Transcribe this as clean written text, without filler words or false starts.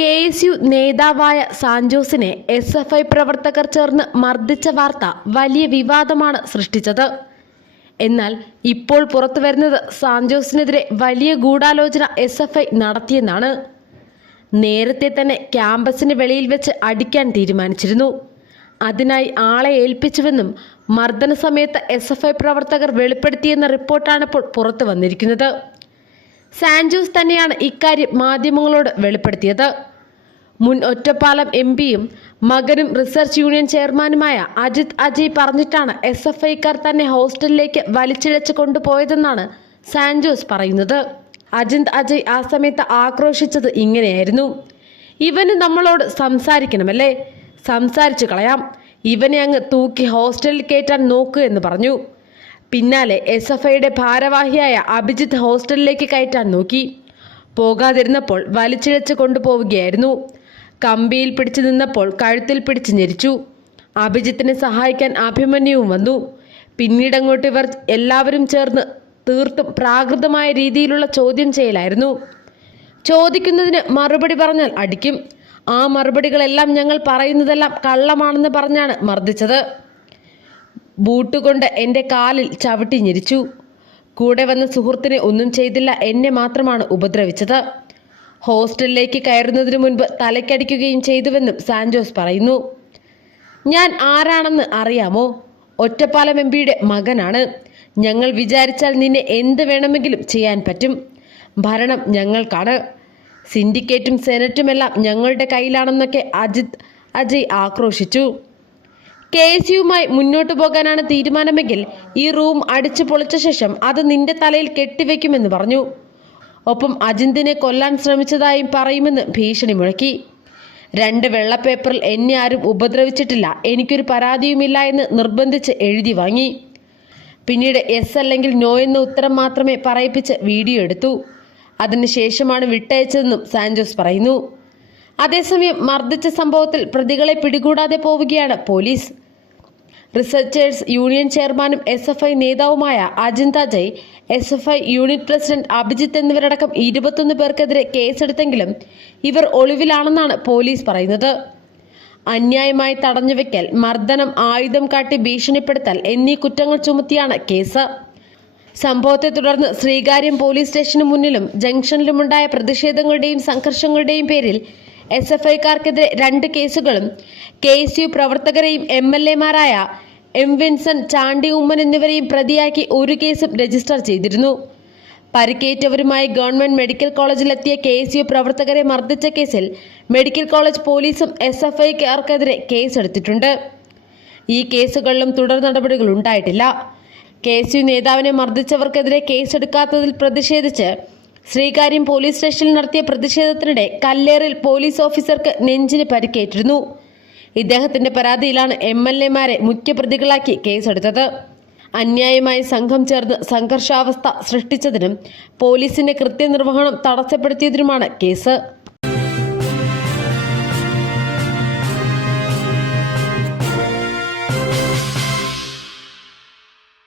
KSU നേതാവായ സാന്റോസിനെ SFI പ്രവർത്തകർ ചേർന്ന് മർദ്ദിച്ച വാർത്ത വലിയ വിവാദമാണ് സൃഷ്ടിച്ചത്. എന്നാൽ ഇപ്പോൾ പുറത്തുവരുന്നത് സാന്റോസിനെതിരെ വലിയ ഗൂഢാലോചന SFI നടത്തിയെന്നാണ്. നേരത്തെ തന്നെ ക്യാമ്പസിന് വെളിയിൽ വെച്ച് അടിക്കാൻ തീരുമാനിച്ചിരുന്നു. അതിനായി ആളെ ഏൽപ്പിച്ചുവെന്നും മർദ്ദന സമയത്ത് SFI പ്രവർത്തകർ വെളിപ്പെടുത്തിയെന്ന റിപ്പോർട്ടാണിപ്പോൾ പുറത്തു വന്നിരിക്കുന്നത്. സാന്റോസ് തന്നെയാണ് ഇക്കാര്യം മാധ്യമങ്ങളോട് വെളിപ്പെടുത്തിയത്. മുൻ ഒറ്റപ്പാലം MPയും മകനും റിസർച്ച് യൂണിയൻ ചെയർമാനുമായ അജിത് അജയ് പറഞ്ഞിട്ടാണ് SFIക്കാർ തന്നെ ഹോസ്റ്റലിലേക്ക് വലിച്ചിഴച്ച് കൊണ്ടുപോയതെന്നാണ് സാന്റോസ് പറയുന്നത്. അജിത് അജയ് ആ സമയത്ത് ആക്രോശിച്ചത് ഇങ്ങനെയായിരുന്നു: ഇവന് നമ്മളോട് സംസാരിക്കണമല്ലേ, സംസാരിച്ചു കളയാം, ഇവനെ അങ്ങ് തൂക്കി ഹോസ്റ്റലിൽ കയറ്റാൻ നോക്കൂ എന്ന് പറഞ്ഞു. പിന്നാലെ SFIയുടെ ഭാരവാഹിയായ അഭിജിത്ത് ഹോസ്റ്റലിലേക്ക് കയറ്റാൻ നോക്കി. പോകാതിരുന്നപ്പോൾ വലിച്ചിഴച്ച് കൊണ്ടുപോവുകയായിരുന്നു. കമ്പിയിൽ പിടിച്ചു നിന്നപ്പോൾ കഴുത്തിൽ പിടിച്ച് ഞെരിച്ചു. അഭിജിത്തിനെ സഹായിക്കാൻ അഭിമന്യുവും വന്നു. പിന്നീടങ്ങോട്ട് ഇവർ എല്ലാവരും ചേർന്ന് തീർത്തും പ്രാകൃതമായ രീതിയിലുള്ള ചോദ്യം ചെയ്യലായിരുന്നു. ചോദിക്കുന്നതിന് മറുപടി പറഞ്ഞാൽ അടിക്കും. ആ മറുപടികളെല്ലാം ഞങ്ങൾ പറയുന്നതെല്ലാം കള്ളമാണെന്ന് പറഞ്ഞാണ് മർദ്ദിച്ചത്. ബൂട്ടുകൊണ്ട് എൻ്റെ കാലിൽ ചവിട്ടി ഞെരിച്ചു. കൂടെ വന്ന സുഹൃത്തിനെ ഒന്നും ചെയ്തില്ല, എന്നെ മാത്രമാണ് ഉപദ്രവിച്ചത്. ഹോസ്റ്റലിലേക്ക് കയറുന്നതിന് മുൻപ് തലയ്ക്കടിക്കുകയും ചെയ്തുവെന്നും സാന്റോസ് പറയുന്നു. ഞാൻ ആരാണെന്ന് അറിയാമോ? ഒറ്റപ്പാലം MPയുടെ മകനാണ്. ഞങ്ങൾ വിചാരിച്ചാൽ നിന്നെ എന്ത് വേണമെങ്കിലും ചെയ്യാൻ പറ്റും. ഭരണം ഞങ്ങൾക്കാണ്. സിൻഡിക്കേറ്റും സെനറ്റുമെല്ലാം ഞങ്ങളുടെ കയ്യിലാണെന്നൊക്കെ അജിത് അജയ് ആക്രോശിച്ചു. KSUവുമായി മുന്നോട്ടു പോകാനാണ് തീരുമാനമെങ്കിൽ ഈ റൂം അടിച്ചു പൊളിച്ച ശേഷം അത് നിന്റെ തലയിൽ കെട്ടിവെക്കുമെന്ന് പറഞ്ഞു. ഒപ്പം അജിന്തിനെ കൊല്ലാൻ ശ്രമിച്ചതായും പറയുമെന്ന് ഭീഷണി മുഴക്കി. 2 വെള്ളപ്പേപ്പറിൽ എന്നെ ആരും ഉപദ്രവിച്ചിട്ടില്ല, എനിക്കൊരു പരാതിയുമില്ല എന്ന് നിർബന്ധിച്ച് എഴുതി വാങ്ങി. പിന്നീട് യെസ് അല്ലെങ്കിൽ നോ എന്ന ഉത്തരം മാത്രമേ പറയിപ്പിച്ച് വീഡിയോ എടുത്തു. അതിനുശേഷമാണ് വിട്ടയച്ചതെന്നും സാന്റോസ് പറയുന്നു. അതേസമയം മർദ്ദിച്ച സംഭവത്തിൽ പ്രതികളെ പിടികൂടാതെ പോവുകയാണ് പോലീസ്. റിസർച്ചേഴ്സ് യൂണിയൻ ചെയർമാനും SFI നേതാവുമായ Ajith Ajay, SFI unit president Abhijith എന്നിവരടക്കം 21 പേർക്കെതിരെ കേസെടുത്തെങ്കിലും ഇവർ ഒളിവിലാണെന്നാണ് പോലീസ് പറയുന്നത്. അന്യായമായി തടഞ്ഞുവെക്കൽ, മർദ്ദനം, ആയുധം കാട്ടി ഭീഷണിപ്പെടുത്തൽ എന്നീ കുറ്റങ്ങൾ ചുമത്തിയാണ് കേസ്. സംഭവത്തെ തുടർന്ന് ശ്രീകാര്യം പോലീസ് സ്റ്റേഷന് മുന്നിലും ജംഗ്ഷനിലുമുണ്ടായ പ്രതിഷേധങ്ങളുടെയും സംഘർഷങ്ങളുടെയും പേരിൽ SFIക്കാർക്കെതിരെ 2 കേസുകളും KSU പ്രവർത്തകരെയും MLAമാരായ M. വിൻസെന്റ്, ചാണ്ടി ഉമ്മൻ എന്നിവരെയും പ്രതിയാക്കി 1 കേസും രജിസ്റ്റർ ചെയ്തിരുന്നു. പരിക്കേറ്റവരുമായി ഗവൺമെന്റ് മെഡിക്കൽ കോളേജിലെത്തിയ KSU പ്രവർത്തകരെ മർദ്ദിച്ച കേസിൽ മെഡിക്കൽ കോളേജ് പോലീസും SFIക്കാർക്കെതിരെ കേസെടുത്തിട്ടുണ്ട്. ഈ കേസുകളിലും തുടർ നടപടികൾ ഉണ്ടായിട്ടില്ല. KSU നേതാവിനെ മർദ്ദിച്ചവർക്കെതിരെ കേസെടുക്കാത്തതിൽ പ്രതിഷേധിച്ച് ശ്രീകാര്യം പോലീസ് സ്റ്റേഷനിൽ നടത്തിയ പ്രതിഷേധത്തിനിടെ കല്ലേറിൽ പോലീസ് ഓഫീസർക്ക് നെഞ്ചിന് പരിക്കേറ്റിരുന്നു. ഇദ്ദേഹത്തിന്റെ പരാതിയിലാണ് MLAമാരെ മുഖ്യപ്രതികളാക്കി കേസെടുത്തത്. അന്യായമായി സംഘം ചേർന്ന് സംഘർഷാവസ്ഥ സൃഷ്ടിച്ചതിനും പോലീസിന്റെ കൃത്യനിർവഹണം തടസ്സപ്പെടുത്തിയതിനുമാണ് കേസ്.